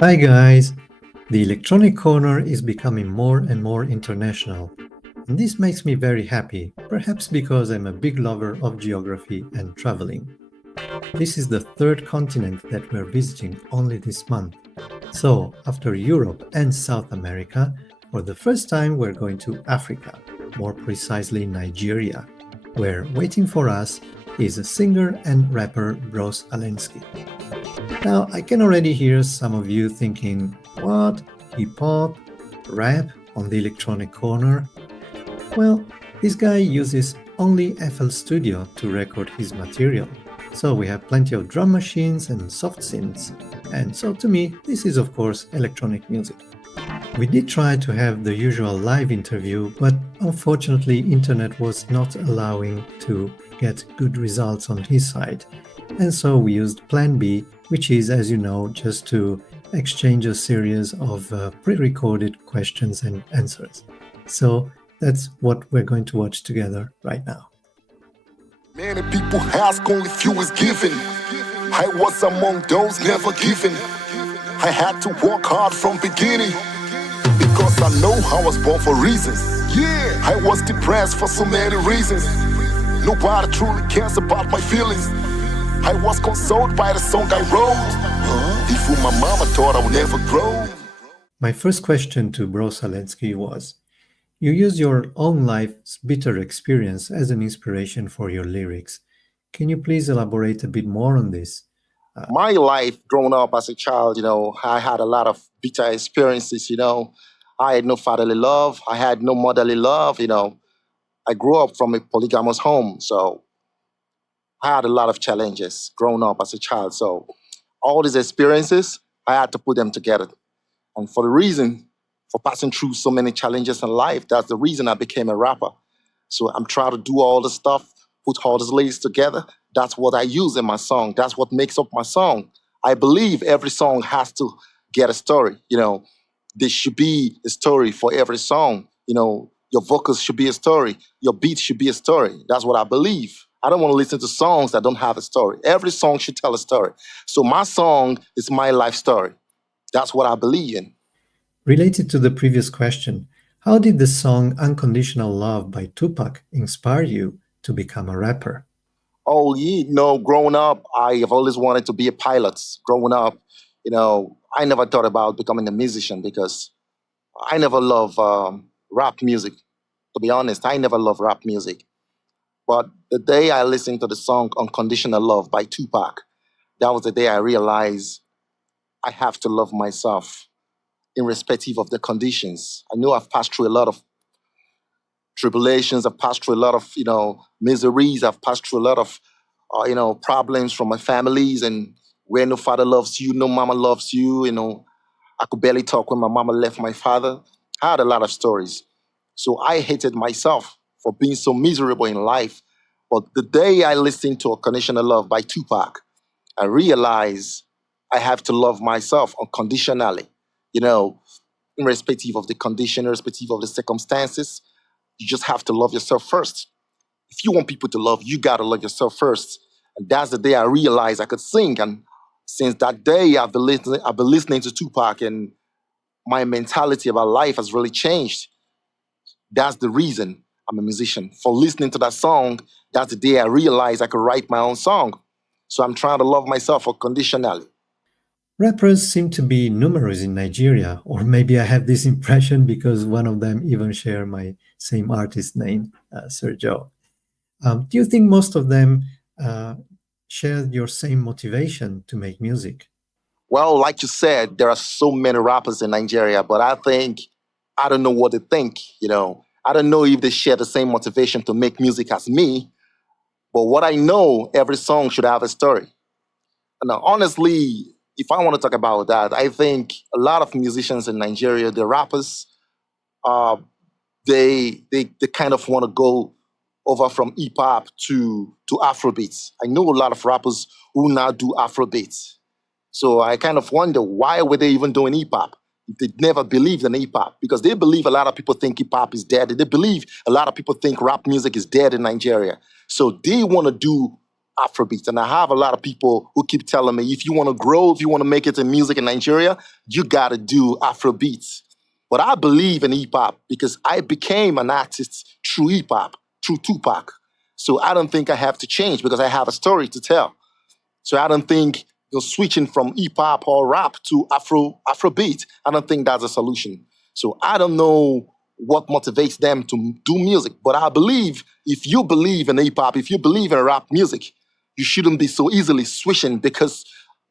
Hi guys! The electronic corner is becoming more and more international, and this makes me very happy, perhaps because I'm a big lover of geography and traveling. This is the third continent that we're visiting only this month. So, after Europe and South America, for the first time we're going to Africa, more precisely Nigeria, where waiting for us is singer and rapper Bros Alenski. Now, I can already hear some of you thinking, what? Hip hop? Rap on the electronic corner? Well, this guy uses only FL Studio to record his material. So we have plenty of drum machines and soft synths. And so to me, this is of course electronic music. We did try to have the usual live interview, but unfortunately internet was not allowing to get good results on his side. And so we used Plan B, which is, as you know, just to exchange a series of pre-recorded questions and answers. So that's what we're going to watch together right now. Many people ask, only few is given. I was among those never given. I had to work hard from beginning, because I know I was born for reasons. Yeah, I was depressed for so many reasons. Nobody truly cares about my feelings. I was consoled by the song I wrote. Even my mama thought I would never grow. My first question to Bros Alenski was, you use your own life's bitter experience as an inspiration for your lyrics. Can you please elaborate a bit more on this? My life growing up as a child, I had a lot of bitter experiences, I had no fatherly love. I had no motherly love, I grew up from a polygamous home. So I had a lot of challenges growing up as a child. So all these experiences, I had to put them together. And for passing through so many challenges in life, that's the reason I became a rapper. So I'm trying to do all the stuff, put all these lyrics together. That's what I use in my song. That's what makes up my song. I believe every song has to get a story. There should be a story for every song. Your vocals should be a story. Your beat should be a story. That's what I believe. I don't want to listen to songs that don't have a story. Every song should tell a story. So my song is my life story. That's what I believe in. Related to the previous question, how did the song Unconditional Love by Tupac inspire you to become a rapper? Oh, growing up, I have always wanted to be a pilot. Growing up, I never thought about becoming a musician because I never loved rap music. To be honest, I never loved rap music. But the day I listened to the song Unconditional Love by Tupac, that was the day I realized I have to love myself irrespective of the conditions. I know I've passed through a lot of tribulations. I've passed through a lot of, miseries. I've passed through a lot of, problems from my families, and where no father loves you, no mama loves you. I could barely talk when my mama left my father. I had a lot of stories. So I hated myself for being so miserable in life. But the day I listened to Unconditional Love by Tupac, I realized I have to love myself unconditionally, irrespective of the condition, irrespective of the circumstances. You just have to love yourself first. If you want people to love you, got to love yourself first. And that's the day I realized I could sing. And since that day, I've been listening to Tupac, and my mentality about life has really changed. That's the reason I'm a musician. For listening to that song, that's the day I realized I could write my own song. So I'm trying to love myself unconditionally. Rappers seem to be numerous in Nigeria, or maybe I have this impression because one of them even share my same artist name, Sir Joe. Do you think most of them share your same motivation to make music? Well, like you said, there are so many rappers in Nigeria, but I don't know what they think, I don't know if they share the same motivation to make music as me, but what I know, every song should have a story. Now, honestly, if I want to talk about that, I think a lot of musicians in Nigeria, the rappers, they kind of want to go over from hip hop to Afrobeats. I know a lot of rappers who now do Afrobeats. So I kind of wonder, why were they even doing hip hop if they never believed in hip hop? Because they believe a lot of people think hip hop is dead. They believe a lot of people think rap music is dead in Nigeria. So they want to do Afrobeat. And I have a lot of people who keep telling me, if you want to grow, if you want to make it in music in Nigeria, you got to do Afrobeats. But I believe in hip hop because I became an artist through hip hop, through Tupac. So I don't think I have to change because I have a story to tell. So I don't think switching from hip hop or rap to Afrobeat, I don't think that's a solution. So I don't know what motivates them to do music, but I believe if you believe in hip hop, if you believe in rap music, you shouldn't be so easily switching because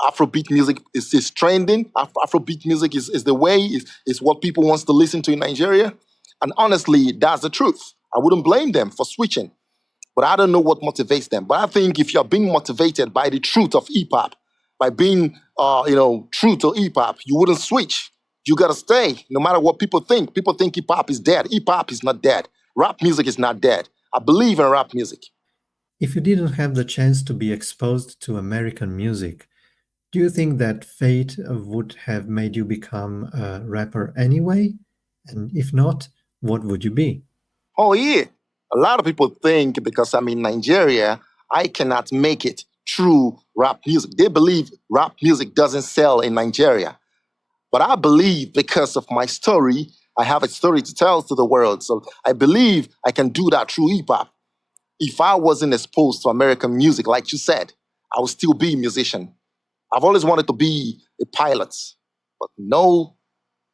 Afrobeat music is trending. Afrobeat music is the way, is what people wants to listen to in Nigeria. And honestly, that's the truth. I wouldn't blame them for switching. But I don't know what motivates them. But I think if you're being motivated by the truth of hip hop, by being, true to hip hop, you wouldn't switch. You gotta stay, no matter what people think. People think hip hop is dead. Hip hop is not dead. Rap music is not dead. I believe in rap music. If you didn't have the chance to be exposed to American music, do you think that fate would have made you become a rapper anyway? And if not, what would you be? Oh yeah, a lot of people think because I'm in Nigeria, I cannot make it through rap music. They believe rap music doesn't sell in Nigeria. But I believe because of my story, I have a story to tell to the world. So I believe I can do that through hip hop. If I wasn't exposed to American music, like you said, I would still be a musician. I've always wanted to be a pilot, but no,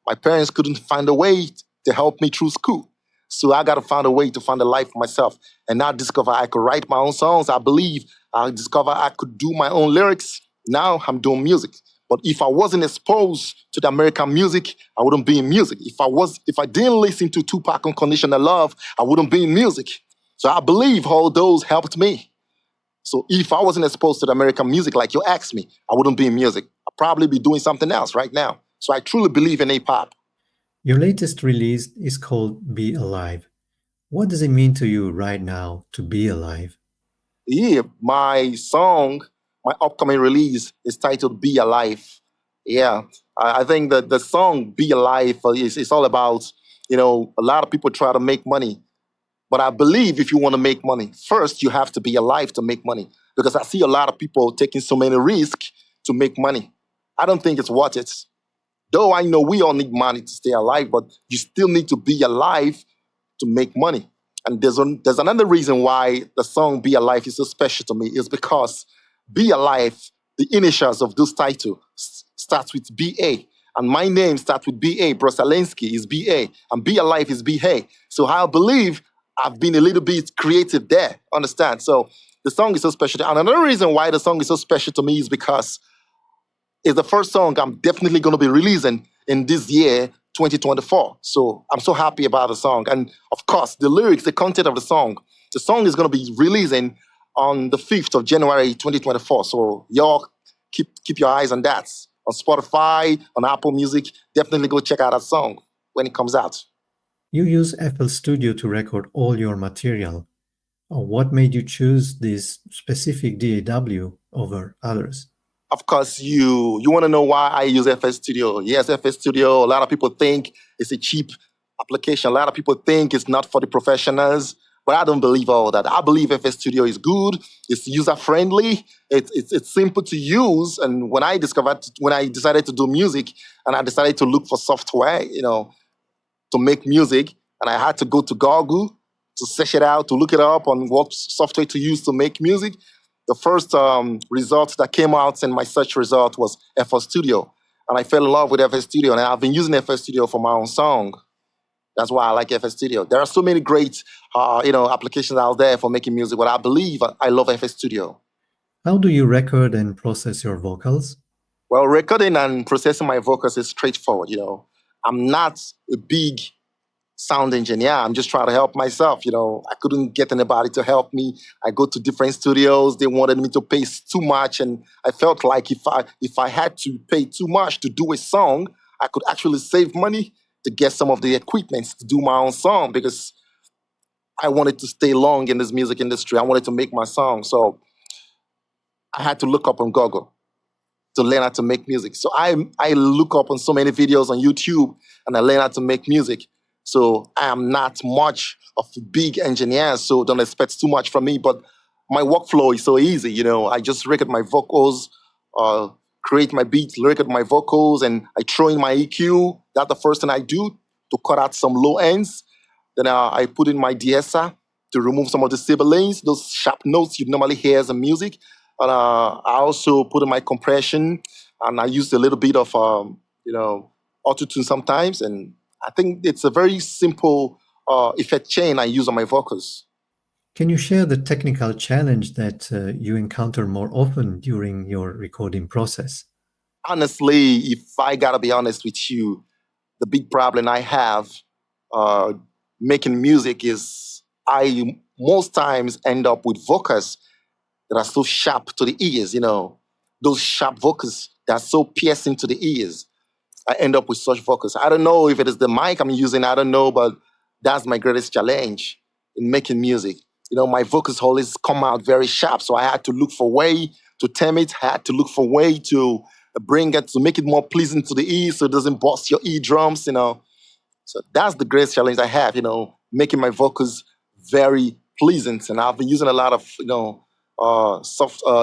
my parents couldn't find a way to help me through school. So I got to find a way to find a life for myself. And I discover I could write my own songs. I believe I discover I could do my own lyrics. Now I'm doing music. But if I wasn't exposed to the American music, I wouldn't be in music. If I didn't listen to Tupac Unconditional Love, I wouldn't be in music. So I believe all those helped me. So if I wasn't exposed to the American music like you asked me, I wouldn't be in music. I'd probably be doing something else right now. So I truly believe in hip hop. Your latest release is called Be Alive. What does it mean to you right now to be alive? Yeah, my song, my upcoming release is titled Be Alive. Yeah, I think that the song Be Alive is all about, a lot of people try to make money. But I believe if you want to make money, first you have to be alive to make money. Because I see a lot of people taking so many risks to make money. I don't think it's worth it. Though I know we all need money to stay alive, but you still need to be alive to make money. And there's another reason why the song Be Alive is so special to me is because Be Alive, the initials of this title starts with BA. And my name starts with BA. Bros Alenski is BA. And Be Alive is BA. So I believe I've been a little bit creative there. Understand? So the song is so special. And another reason why the song is so special to me is because it's the first song I'm definitely going to be releasing in this year, 2024. So I'm so happy about the song. And of course, the lyrics, the content of the song is going to be releasing on the 5th of January, 2024. So y'all keep your eyes on that. On Spotify, on Apple Music, definitely go check out that song when it comes out. You use FL Studio to record all your material. What made you choose this specific DAW over others? Of course, you want to know why I use FS Studio. Yes, FS Studio, a lot of people think it's a cheap application. A lot of people think it's not for the professionals, but I don't believe all that. I believe FS Studio is good. It's user-friendly. It's simple to use. And when I decided to do music and I decided to look for software, to make music, and I had to go to Google to search it out, to look it up on what software to use to make music, the first result that came out in my search result was FL Studio. And I fell in love with FL Studio, and I've been using FL Studio for my own song. That's why I like FL Studio. There are so many great, applications out there for making music, but I believe I love FL Studio. How do you record and process your vocals? Well, recording and processing my vocals is straightforward. I'm not a big sound engineer. I'm just trying to help myself. I couldn't get anybody to help me. I go to different studios. They wanted me to pay too much. And I felt like if I had to pay too much to do a song, I could actually save money to get some of the equipment to do my own song because I wanted to stay long in this music industry. I wanted to make my song. So I had to look up on Google to learn how to make music. So I look up on so many videos on YouTube and I learn how to make music. So I am not much of a big engineer, so don't expect too much from me. But my workflow is so easy. I just record my vocals, uh, create my beats, record my vocals, and I throw in my EQ. That's the first thing I do to cut out some low ends. Then I put in my de-esser to remove some of the sibilants, those sharp notes you normally hear as a music. And I also put in my compression, and I use a little bit of auto-tune sometimes. And I think it's a very simple effect chain I use on my vocals. Can you share the technical challenge that you encounter more often during your recording process? Honestly, if I gotta be honest with you, the big problem I have uh, making music is I most times end up with vocals that are so sharp to the ears, those sharp vocals that are so piercing to the ears. I end up with such vocals. I don't know if it is the mic I'm using, I don't know, but that's my greatest challenge in making music. My vocals always come out very sharp, so I had to look for a way to tame it. I had to look for a way to bring it, to make it more pleasing to the ear so it doesn't bust your eardrums. So that's the greatest challenge I have, making my vocals very pleasant. And I've been using a lot of,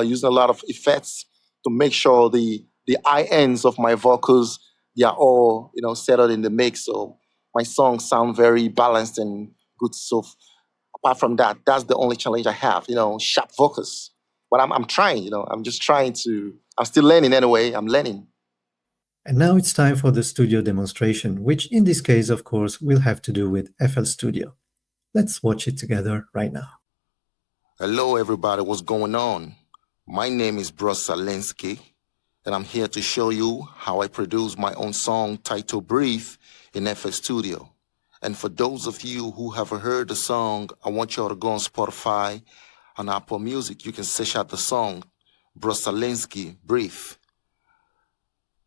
using a lot of effects to make sure the high ends of my vocals, they are all, settled in the mix. So my songs sound very balanced and good. So apart from that, that's the only challenge I have, sharp vocals. But I'm trying, I'm just trying I'm still learning anyway. I'm learning. And now it's time for the studio demonstration, which in this case, of course, will have to do with FL Studio. Let's watch it together right now. Hello, everybody. What's going on? My name is Bros Alenski, and I'm here to show you how I produce my own song titled Breathe in FL Studio. And for those of you who haven't heard the song, I want you all to go on Spotify and Apple Music. You can search out the song, Bros Alenski, Breathe.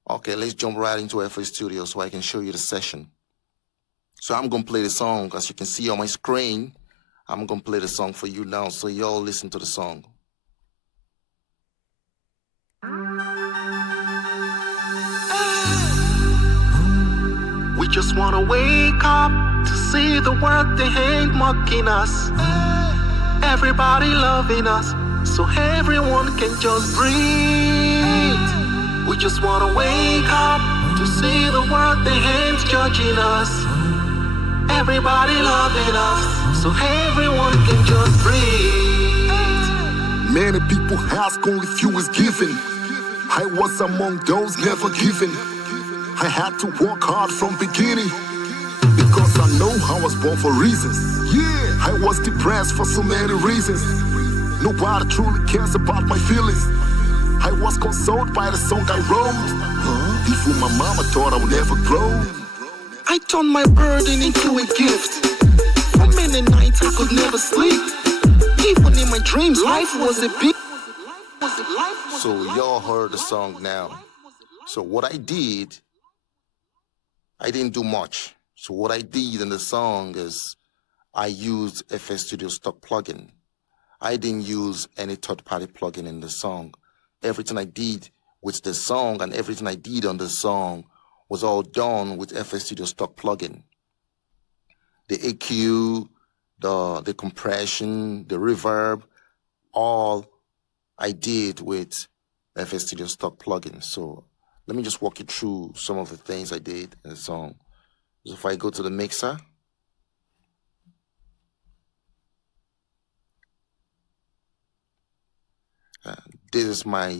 Okay, let's jump right into FL Studio so I can show you the session. So I'm going to play the song. As you can see on my screen, I'm going to play the song for you now, so y'all listen to the song. We just want to wake up to see the world, they ain't mocking us. Everybody loving us, so everyone can just breathe. We just want to wake up to see the world, they ain't judging us. Everybody loving us, so everyone can just breathe. Many people ask only few is given. I was among those never given. I had to work hard from beginning because I know I was born for reasons. Yeah, I was depressed for so many reasons. Nobody truly cares about my feelings. I was consoled by the song I wrote. Before my mama thought I would never grow. I turned my burden into a gift. For many nights I could never sleep. Even in my dreams, life was a big. So y'all heard the song now. So what I did, I didn't do much. So what I did in the song is I used FL Studio stock plugin. I didn't use any third-party plugin in the song. Everything I did with the song and everything I did on the song was all done with FL Studio stock plugin. The EQ, the compression, the reverb, all I did with FL Studio stock plugin. So let me just walk you through some of the things I did in the song. So if I go to the mixer, this is my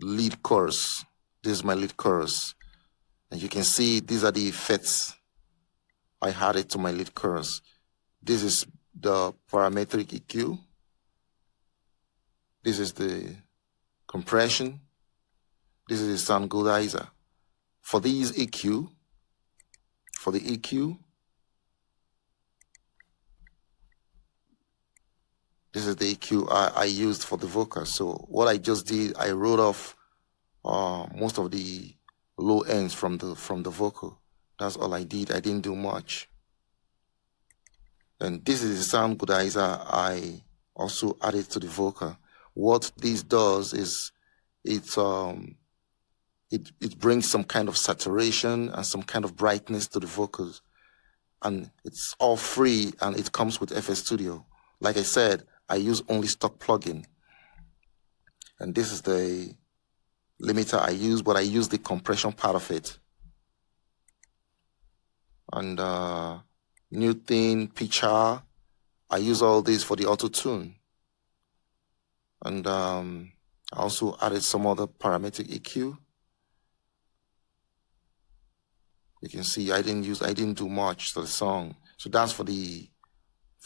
lead chorus. This is my lead chorus. And you can see these are the effects I added to my lead chorus. This is the parametric EQ. This is the compression. This is the sound equalizer. For the EQ, this is the EQ I used for the vocal. So what I just did, I wrote off most of the low ends from the vocal. That's all I did. I didn't do much. And this is the sound equalizer I also added to the vocal. What this does is it brings some kind of saturation and some kind of brightness to the vocals. And it's all free and it comes with FL Studio. Like I said, I use only stock plugin. And this is the limiter I use, but I use the compression part of it. And new thing, pitcher, I use all these for the auto tune. And I also added some other parametric EQ. You can see I didn't do much to the song. So that's for the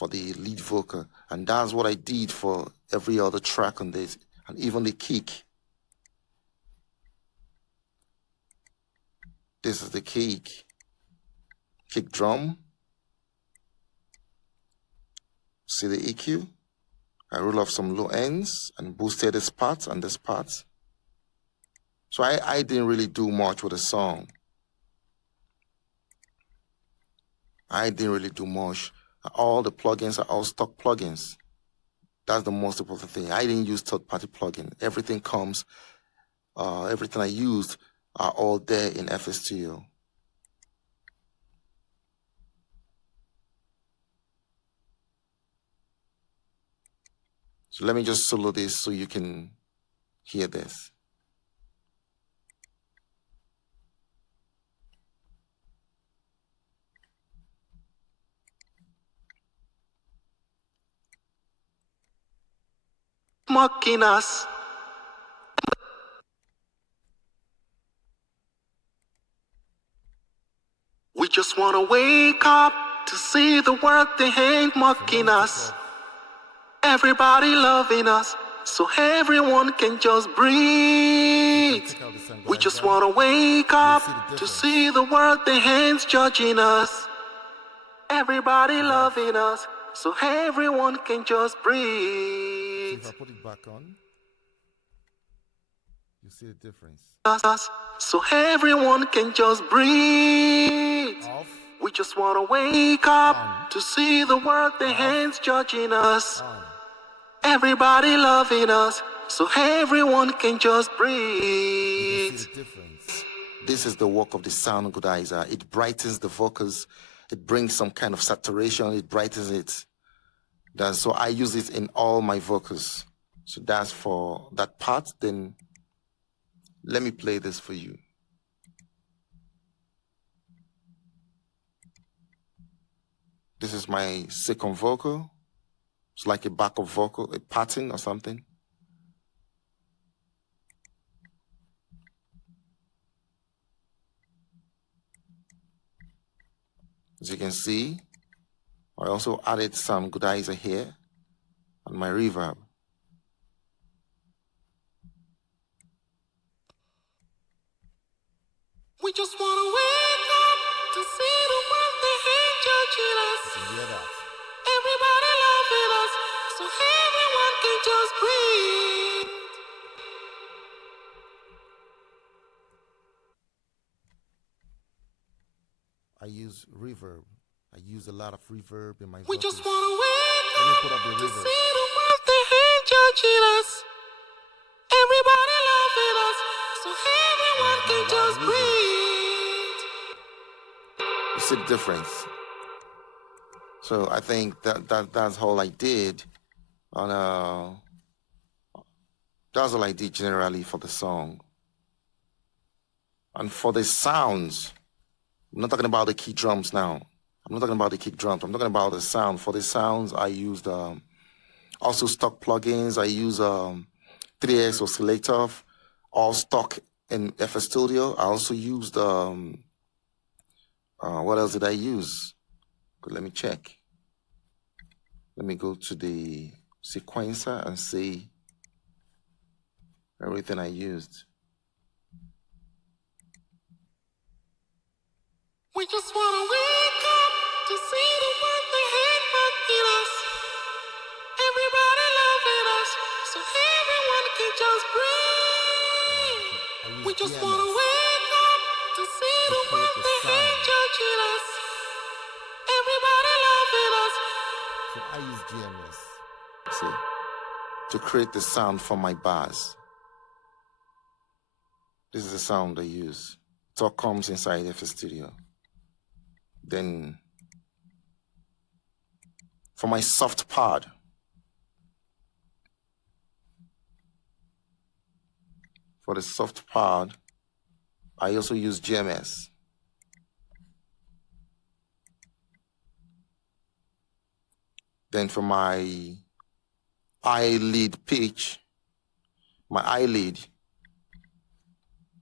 lead vocal. And that's what I did for every other track on this. And even the kick. This is the kick drum. See the EQ? I roll off some low ends and boosted this part and this part. So I didn't really do much with the song. I didn't really do much. All the plugins are all stock plugins. That's the most important thing. I didn't use third-party plugin. Everything comes, everything I used are all there in FL Studio. So let me just solo this so you can hear this. Mocking us. We just want to wake up to see the world they ain't mocking us. Everybody loving us, so everyone can just breathe. We just want to wake up to see the world they ain't judging us. Everybody loving us, so everyone can just breathe. If I put it back on, you see the difference. So everyone can just breathe. Off. We just want to wake up to see the world they ain't judging us. Everybody loving us, so everyone can just breathe. You see the difference. This is the work of the sound goodizer. It brightens the vocals. It brings some kind of saturation. It brightens it. So I use it in all my vocals. So that's for that part. Then let me play this for you. This is my second vocal. It's like a backup vocal, a pattern or something. As you can see, I also added some goodizer here on my reverb. We just want to wake up to see the world they ain't judging us. Everybody loving us, so everyone can just breathe. I use reverb. I use a lot of reverb in my vocals. We just want to wake up to see the world they ain't judging us. Everybody loving us, so everyone can just breathe. You see the difference? So I think that's all I did. That's all I did generally for the song. And for the sounds, I'm not talking about the kick drums now. I'm not talking about the kick drums. I'm talking about the sound. For the sounds, I used also stock plugins. I use 3X oscillator, all stock in FL Studio. I also used, what else did I use? Let me check. Let me go to the sequencer and see everything I used. We just want to wake up to see the world they hate mocking us. Everybody loving us, so everyone can just breathe. We just want to wake up to see the world they hate judging us. Everybody loving us. So I use GMS. See, to create the sound for my bars. This is the sound I use. It all comes inside FL Studio. Then for my soft pad, For the soft part, I also use GMS. Then for my eyelid pitch, my eyelid,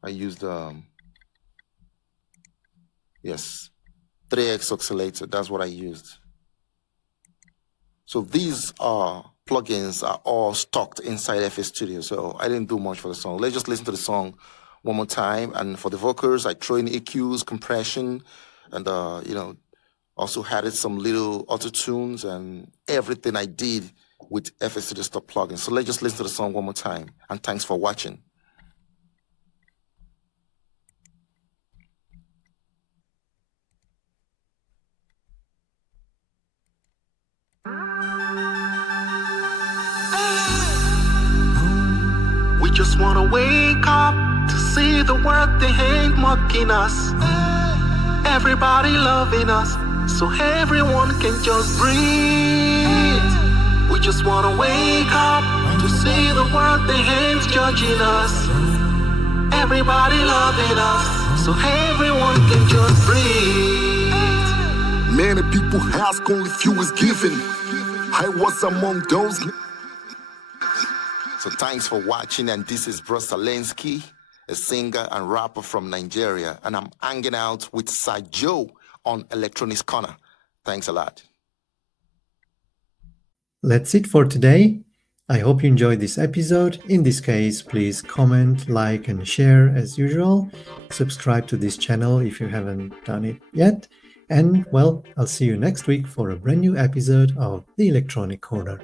I used yes, 3x oscillator. That's what I used. So these plugins are all stocked inside FL Studio. So I didn't do much for the song. Let's just listen to the song one more time. And for the vocals, I throw in EQs, compression, and also added some little auto tunes and everything I did with FL Studio Stock plugins. So let's just listen to the song one more time. And thanks for watching. We just wanna wake up to see the world they ain't mocking us. Everybody loving us, so everyone can just breathe. We just wanna wake up to see the world they ain't judging us. Everybody loving us, so everyone can just breathe. Many people ask, only few is given. I was among those. So thanks for watching, and this is Bros Alenski, a singer and rapper from Nigeria, and I'm hanging out with Sir Joe on Electronics Corner. Thanks a lot. That's it for today. I hope you enjoyed this episode. In this case, please comment, like, and share as usual. Subscribe to this channel if you haven't done it yet. And, well, I'll see you next week for a brand new episode of The Electronic Corner.